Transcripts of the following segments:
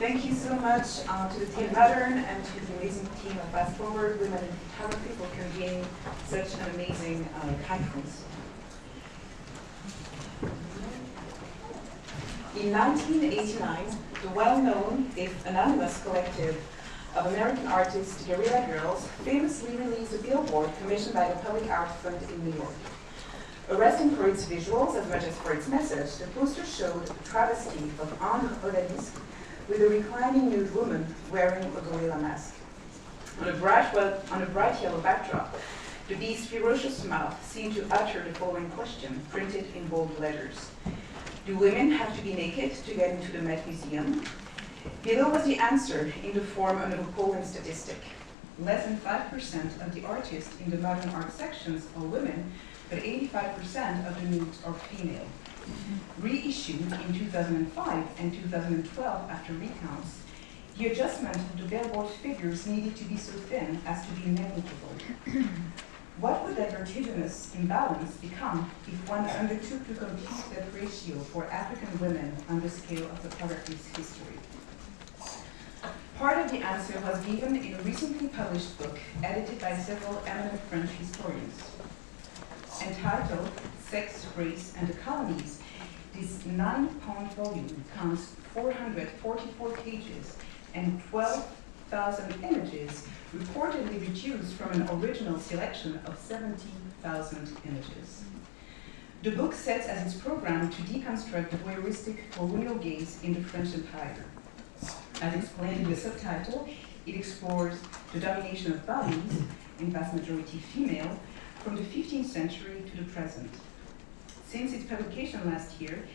Thank you so much to the team Modern and to the amazing team of Fast Forward Women in Photography for convening such an amazing conference. In 1989, the well-known, if anonymous, collective of American artists Guerrilla Girls famously released a billboard commissioned by the Public Art Fund in New York. Arresting for its visuals as much as for its message, the poster showed a travesty of Anne Odalisque with a reclining nude woman wearing a gorilla mask. On a bright yellow backdrop, the beast's ferocious mouth seemed to utter the following question, printed in bold letters. Do women have to be naked to get into the Met Museum? Below was the answer in the form of an appalling statistic. Less than 5% of the artists in the modern art sections are women, but 85% of the nudes are female. Reissued in 2005 and 2012 after recounts, the adjustment of the billboard figures needed to be so thin as to be negligible. What would that vertiginous imbalance become if one undertook to compute that ratio for African women on the scale of photography's history? Part of the answer was given in a recently published book edited by several eminent French historians. Entitled Sex, Race, and the Colonies, this 9-pound volume counts 444 pages and 12,000 images, reportedly reduced from an original selection of 70,000 images. The book sets as its program to deconstruct the voyeuristic colonial gaze in the French Empire. As explained in the subtitle, it explores the domination of bodies, in vast majority female, from the 15th century to the present. Since its publication last year,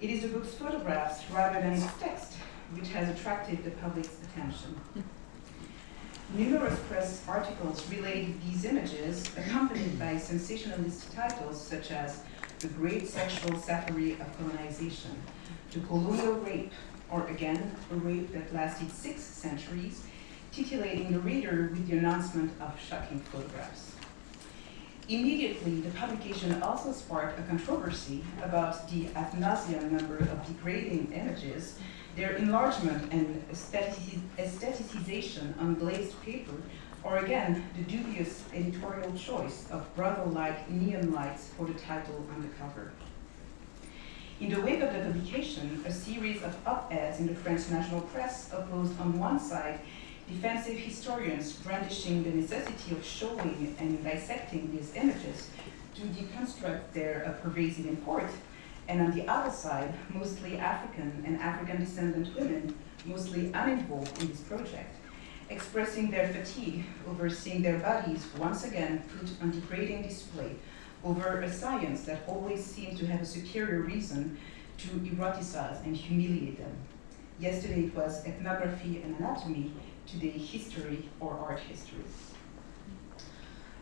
it is the book's photographs rather than its text which has attracted the public's attention. Numerous press articles related these images, accompanied by sensationalist titles such as The Great Sexual Safari of Colonization, The Colonial Rape, or again, a rape that lasted 6 centuries, titillating the reader with the announcement of shocking photographs. Immediately, the publication also sparked a controversy about the ad nauseam number of degrading images, their enlargement and aestheticization on glazed paper, or again, the dubious editorial choice of brothel-like neon lights for the title on the cover. In the wake of the publication, a series of op-eds in the French national press opposed on one side defensive historians brandishing the necessity of showing and dissecting these images to deconstruct their pervasive import, and on the other side, mostly African and African descendant women, mostly uninvolved in this project, expressing their fatigue over seeing their bodies once again put on degrading display over a science that always seems to have a superior reason to eroticize and humiliate them. Yesterday it was ethnography and anatomy, today history or art history.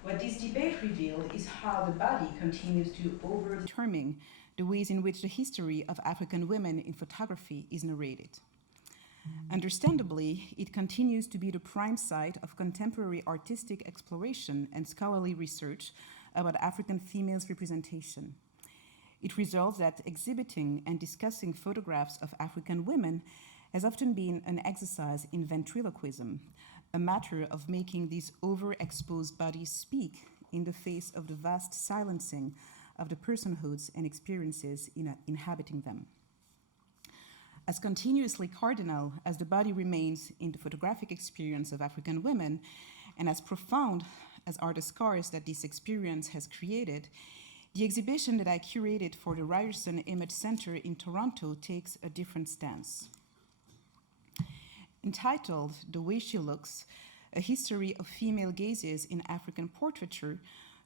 What this debate revealed is how the body continues to over-determine the ways in which the history of African women in photography is narrated. Understandably, it continues to be the prime site of contemporary artistic exploration and scholarly research about African females' representation. It results that exhibiting and discussing photographs of African women has often been an exercise in ventriloquism, a matter of making these overexposed bodies speak in the face of the vast silencing of the personhoods and experiences inhabiting them. As continuously cardinal as the body remains in the photographic experience of African women, and as profound as are the scars that this experience has created, the exhibition that I curated for the Ryerson Image Center in Toronto takes a different stance. Entitled The Way She Looks, A History of Female Gazes in African Portraiture,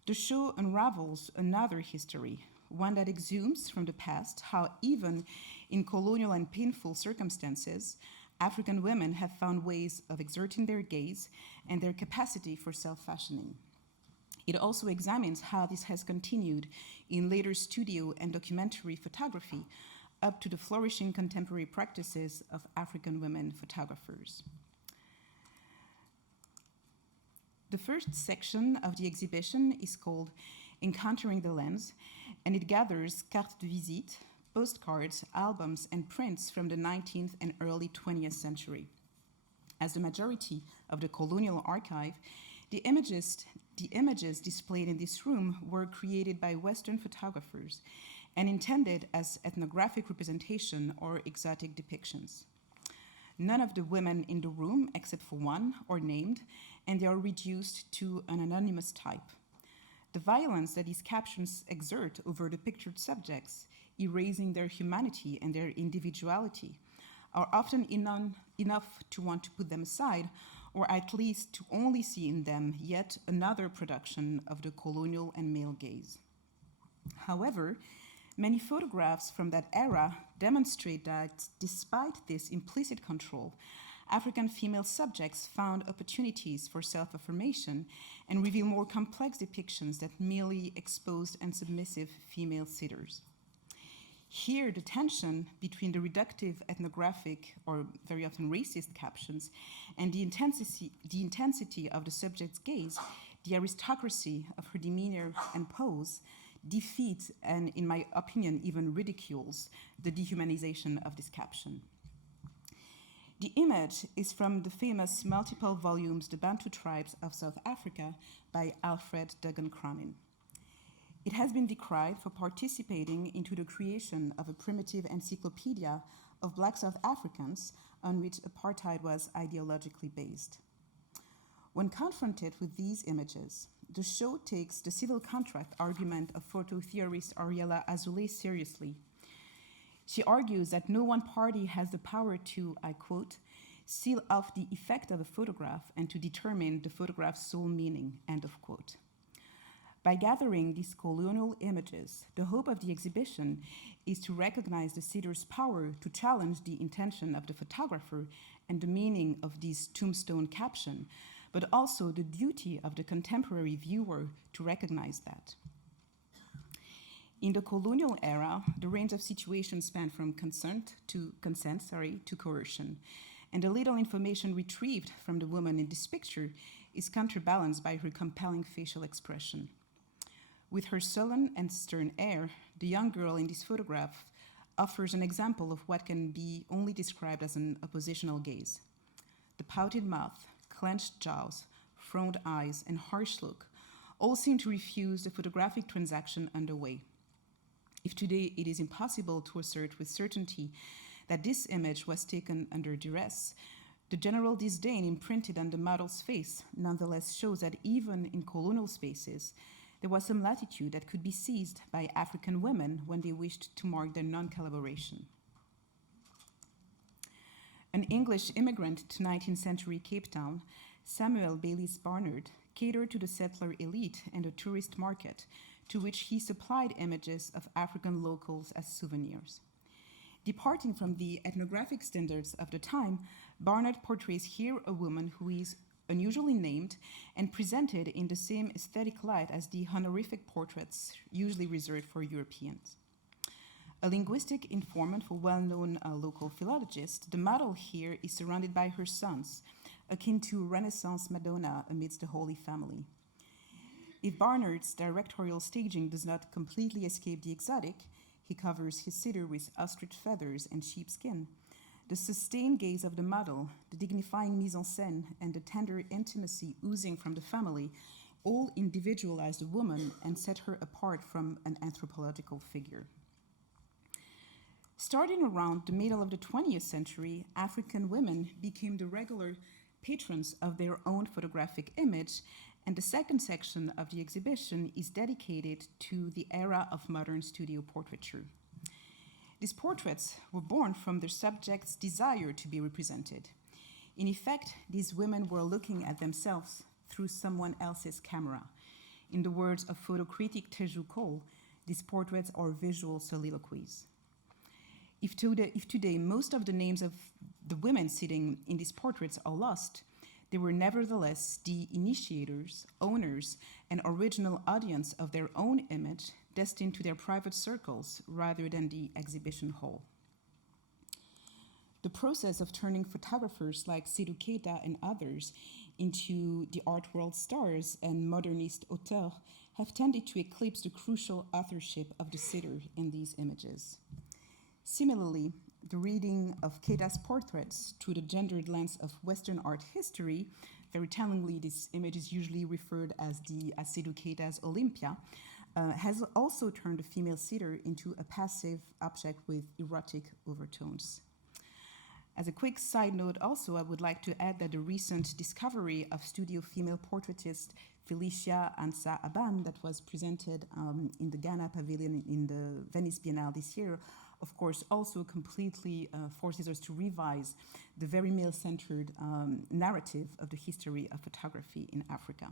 the show unravels another history, one that exhumes from the past how even in colonial and painful circumstances, African women have found ways of exerting their gaze and their capacity for self-fashioning. It also examines how this has continued in later studio and documentary photography, up to the flourishing contemporary practices of African women photographers. The first section of the exhibition is called Encountering the Lens, and it gathers cartes de visite, postcards, albums, and prints from the 19th and early 20th century. As the majority of the colonial archive, the images displayed in this room were created by Western photographers and intended as ethnographic representation or exotic depictions. None of the women in the room, except for one, are named, and they are reduced to an anonymous type. The violence that these captions exert over the pictured subjects, erasing their humanity and their individuality, are often enough to want to put them aside, or at least to only see in them yet another production of the colonial and male gaze. However, many photographs from that era demonstrate that despite this implicit control, African female subjects found opportunities for self-affirmation and reveal more complex depictions that merely exposed and submissive female sitters. Here, the tension between the reductive ethnographic, or very often racist captions, and the intensity of the subject's gaze, the aristocracy of her demeanor and pose, defeats and, in my opinion, even ridicules the dehumanization of this caption. The image is from the famous multiple volumes The Bantu Tribes of South Africa by Alfred Duggan Cronin. It has been decried for participating into the creation of a primitive encyclopedia of Black South Africans on which apartheid was ideologically based. When confronted with these images, the show takes the civil contract argument of photo theorist Ariella Azoulay seriously. She argues that no one party has the power to, I quote, seal off the effect of a photograph and to determine the photograph's sole meaning, end of quote. By gathering these colonial images, the hope of the exhibition is to recognize the sitter's power to challenge the intention of the photographer and the meaning of this tombstone caption, but also the duty of the contemporary viewer to recognize that. In the colonial era, the range of situations spanned from consent to coercion, and the little information retrieved from the woman in this picture is counterbalanced by her compelling facial expression. With her sullen and stern air, the young girl in this photograph offers an example of what can be only described as an oppositional gaze. The pouted mouth, clenched jaws, frowned eyes, and harsh look all seem to refuse the photographic transaction underway. If today it is impossible to assert with certainty that this image was taken under duress, the general disdain imprinted on the model's face nonetheless shows that even in colonial spaces, there was some latitude that could be seized by African women when they wished to mark their non-collaboration. An English immigrant to 19th century Cape Town, Samuel Baylis Barnard catered to the settler elite and the tourist market, to which he supplied images of African locals as souvenirs. Departing from the ethnographic standards of the time, Barnard portrays here a woman who is unusually named and presented in the same aesthetic light as the honorific portraits usually reserved for Europeans. A linguistic informant for well-known local philologists, the model here is surrounded by her sons, akin to Renaissance Madonna amidst the Holy Family. If Barnard's directorial staging does not completely escape the exotic, he covers his sitter with ostrich feathers and sheepskin. The sustained gaze of the model, the dignifying mise en scène, and the tender intimacy oozing from the family all individualize the woman and set her apart from an anthropological figure. Starting around the middle of the 20th century, African women became the regular patrons of their own photographic image, and the second section of the exhibition is dedicated to the era of modern studio portraiture. These portraits were born from their subject's desire to be represented. In effect, these women were looking at themselves through someone else's camera. In the words of photo critic Teju Cole, these portraits are visual soliloquies. If today most of the names of the women sitting in these portraits are lost, they were nevertheless the initiators, owners, and original audience of their own image, destined to their private circles rather than the exhibition hall. The process of turning photographers like Seydou Keita and others into the art world stars and modernist auteurs have tended to eclipse the crucial authorship of the sitter in these images. Similarly, the reading of Keita's portraits through the gendered lens of Western art history, very tellingly, this image is usually referred as Seydou Keita's Olympia, has also turned a female sitter into a passive object with erotic overtones. As a quick side note also, I would like to add that the recent discovery of studio female portraitist Felicia Ansa Aban that was presented in the Ghana Pavilion in the Venice Biennale this year, of course, also completely forces us to revise the very male-centered narrative of the history of photography in Africa.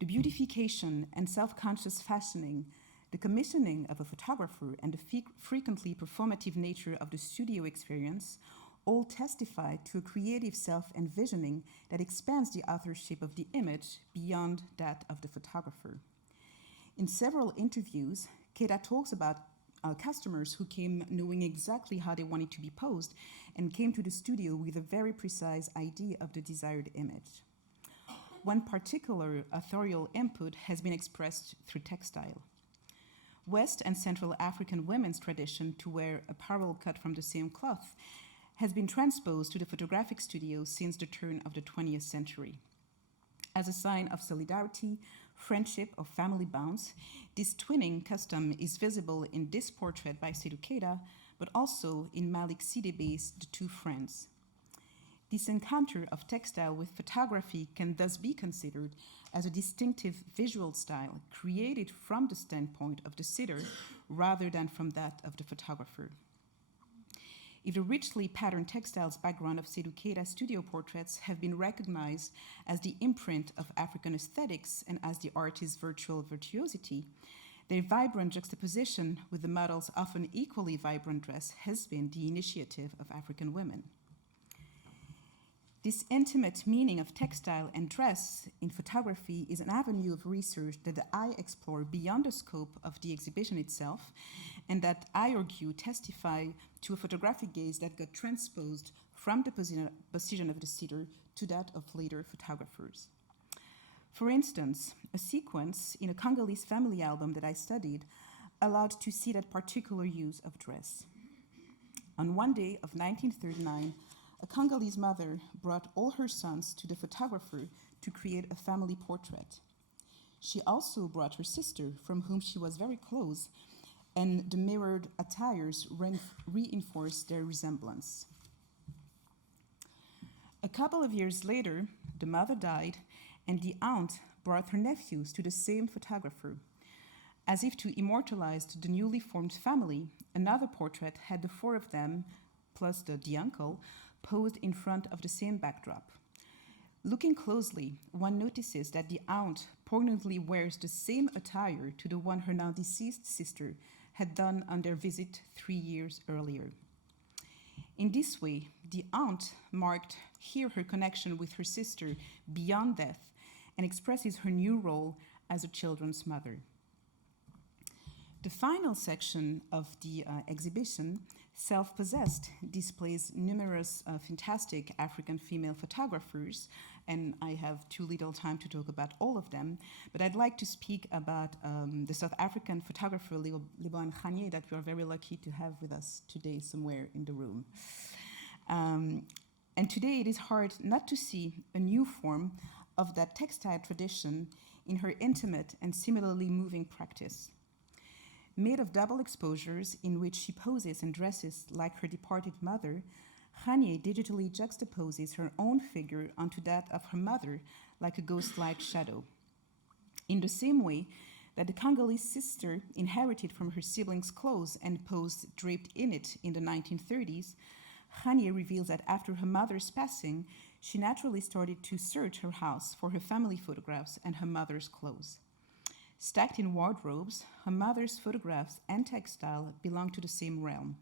The beautification and self-conscious fashioning, the commissioning of a photographer, and the frequently performative nature of the studio experience all testify to a creative self-envisioning that expands the authorship of the image beyond that of the photographer. In several interviews, Keita talks about customers who came knowing exactly how they wanted to be posed and came to the studio with a very precise idea of the desired image. One particular authorial input has been expressed through textile. West and Central African women's tradition to wear apparel cut from the same cloth has been transposed to the photographic studio since the turn of the 20th century. As a sign of solidarity, friendship, or family bonds, this twinning custom is visible in this portrait by Seydou Keita, but also in Malik Sidibe's The Two Friends. This encounter of textile with photography can thus be considered as a distinctive visual style created from the standpoint of the sitter rather than from that of the photographer. If the richly patterned textiles background of Seydou Keita's studio portraits have been recognized as the imprint of African aesthetics and as the artist's virtual virtuosity, their vibrant juxtaposition with the model's often equally vibrant dress has been the initiative of African women. This intimate meaning of textile and dress in photography is an avenue of research that I explore beyond the scope of the exhibition itself, and that I argue testify to a photographic gaze that got transposed from the position of the sitter to that of later photographers. For instance, a sequence in a Congolese family album that I studied allowed to see that particular use of dress. On one day of 1939, a Congolese mother brought all her sons to the photographer to create a family portrait. She also brought her sister, from whom she was very close, and the mirrored attires reinforced their resemblance. A couple of years later, the mother died, and the aunt brought her nephews to the same photographer. As if to immortalize the newly formed family, another portrait had the four of them, plus the uncle, posed in front of the same backdrop. Looking closely, one notices that the aunt poignantly wears the same attire to the one her now deceased sister had done on their visit 3 years earlier. In this way, the aunt marked here her connection with her sister beyond death and expresses her new role as a children's mother. The final section of the exhibition, Self-Possessed, displays numerous fantastic African female photographers, and I have too little time to talk about all of them, but I'd like to speak about the South African photographer Lebohang Kganye that we are very lucky to have with us today somewhere in the room. And today it is hard not to see a new form of that textile tradition in her intimate and similarly moving practice. Made of double exposures in which she poses and dresses like her departed mother, Kganye digitally juxtaposes her own figure onto that of her mother like a ghost-like shadow. In the same way that the Congolese sister inherited from her siblings' clothes and posed draped in it in the 1930s, Kganye reveals that after her mother's passing, she naturally started to search her house for her family photographs and her mother's clothes. Stacked in wardrobes, her mother's photographs and textile belong to the same realm.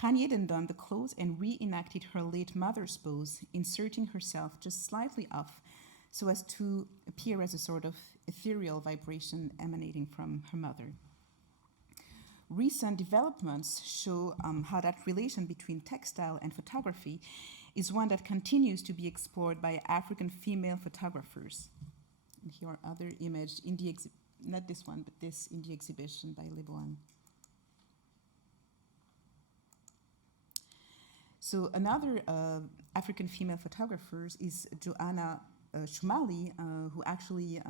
Kganye then donned the clothes and reenacted her late mother's pose, inserting herself just slightly off so as to appear as a sort of ethereal vibration emanating from her mother. Recent developments show how that relation between textile and photography is one that continues to be explored by African female photographers. And here are other images in the not this one, but this in the exhibition by Lebohang. So another African female photographer is Joanna Shumali, who actually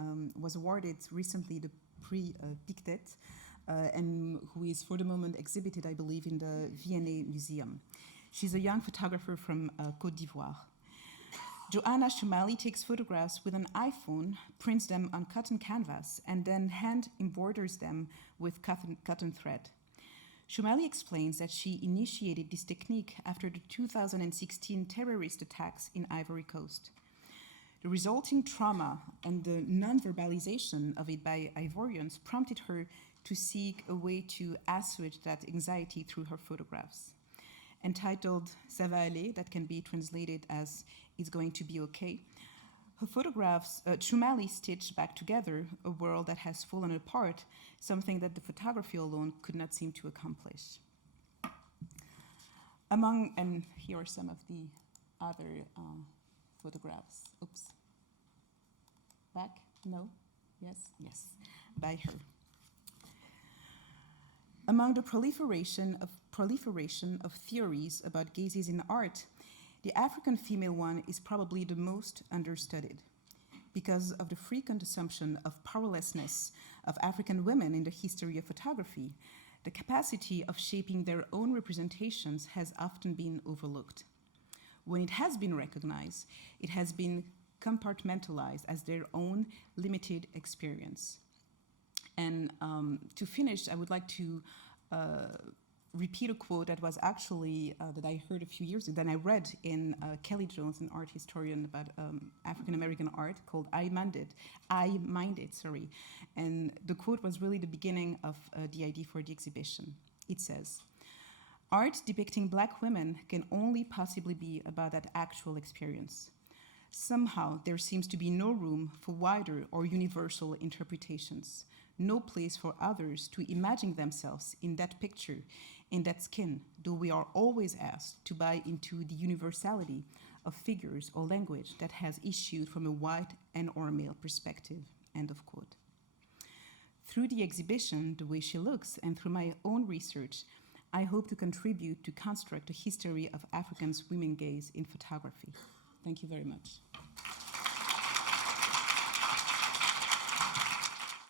was awarded recently the Prix Pictet, and who is for the moment exhibited, I believe, in the V&A Museum. She's a young photographer from Côte d'Ivoire. Joanna Shumali takes photographs with an iPhone, prints them on cotton canvas, and then hand embroiders them with cotton thread. Shumali explains that she initiated this technique after the 2016 terrorist attacks in Ivory Coast. The resulting trauma and the non-verbalization of it by Ivorians prompted her to seek a way to assuage that anxiety through her photographs. Entitled Ça va aller, that can be translated as It's going to be okay, her photographs, Shumali stitched back together a world that has fallen apart, something that the photography alone could not seem to accomplish. And here are some of the other photographs. Oops. Back? No? Yes? Yes. By her. Among the proliferation of theories about gazes in art, the African female one is probably the most understudied because of the frequent assumption of powerlessness of African women in the history of photography. The capacity of shaping their own representations has often been overlooked. When it has been recognized, it has been compartmentalized as their own limited experience. And to finish, I would like to repeat a quote that was actually, that I heard a few years ago, that I read in Kelly Jones, an art historian about African-American art, called I Minded, sorry. And the quote was really the beginning of the idea for the exhibition. It says, "Art depicting Black women can only possibly be about that actual experience. Somehow, there seems to be no room for wider or universal interpretations, no place for others to imagine themselves in that picture, in that skin, though we are always asked to buy into the universality of figures or language that has issued from a white and or male perspective," end of quote. Through the exhibition, The Way She Looks, and through my own research, I hope to contribute to construct a history of African women gaze in photography. Thank you very much.